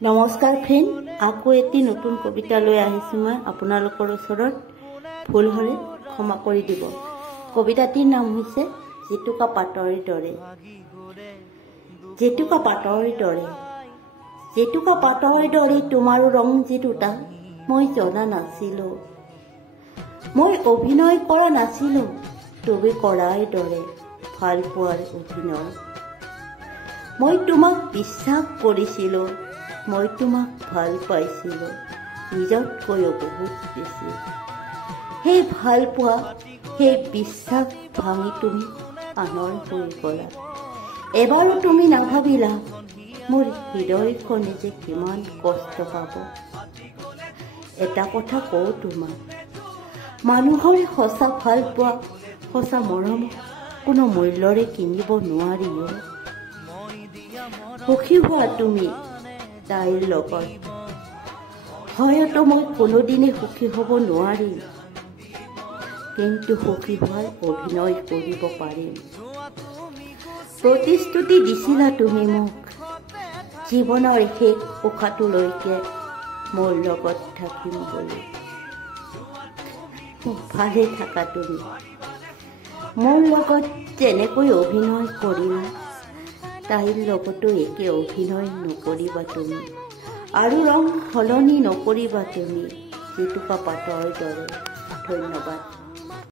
নমস্কাৰ ফ্ৰেণ্ড, আকৌ এটি নতুন কবিতা লৈ আহিছোঁ মই আপোনালোকৰ ওচৰত। ভুল হ'লে ক্ষমা কৰি দিব। কবিতাটিৰ নাম হৈছে জেতুকা পাতৰ দৰে। জেতুকা পাতৰ দৰে, জেতুকা পাতৰ দৰে তোমাৰো ৰং যে দুটা মই জনা নাছিলোঁ। মই অভিনয় কৰা নাছিলোঁ, তুমি কৰাৰ দৰে ভাল পোৱাৰ অভিনয়। মই তোমাক বিশ্বাস কৰিছিলোঁ, মই তোমাক ভাল পাইছিলোঁ নিজতকৈও বহুত বেছি। সেই ভাল পোৱা, সেই বিশ্বাস ভাঙি তুমি আনৰ হৈ গলা। এবাৰো তুমি নাভাবিলা মোৰ হৃদয়খনে যে কিমান কষ্ট পাব। এটা কথা কওঁ তোমাক, মানুহৰ সঁচা ভাল পোৱা, সঁচা মৰম কোনো মূল্যৰে কিনিব নোৱাৰি। সুখী হোৱা তুমি তাইৰ লগত, হয়তো মই কোনোদিনে সুখী হ'ব নোৱাৰিম, কিন্তু সুখী হোৱাৰ অভিনয় কৰিব পাৰিম। প্ৰতিশ্ৰুতি দিছিলা তুমি মোক, জীৱনৰ শেষ উশাহটোলৈকে মোৰ লগত থাকিম বুলি। ভালে থাকা তুমি, মোৰ লগত যেনেকৈ অভিনয় কৰিলা তাইৰ লগতো একে অভিনয় নকৰিবা তুমি, আৰু ৰং সলনি নকৰিবা তুমি জেতুকা পাতৰ দৰে। ধন্যবাদ।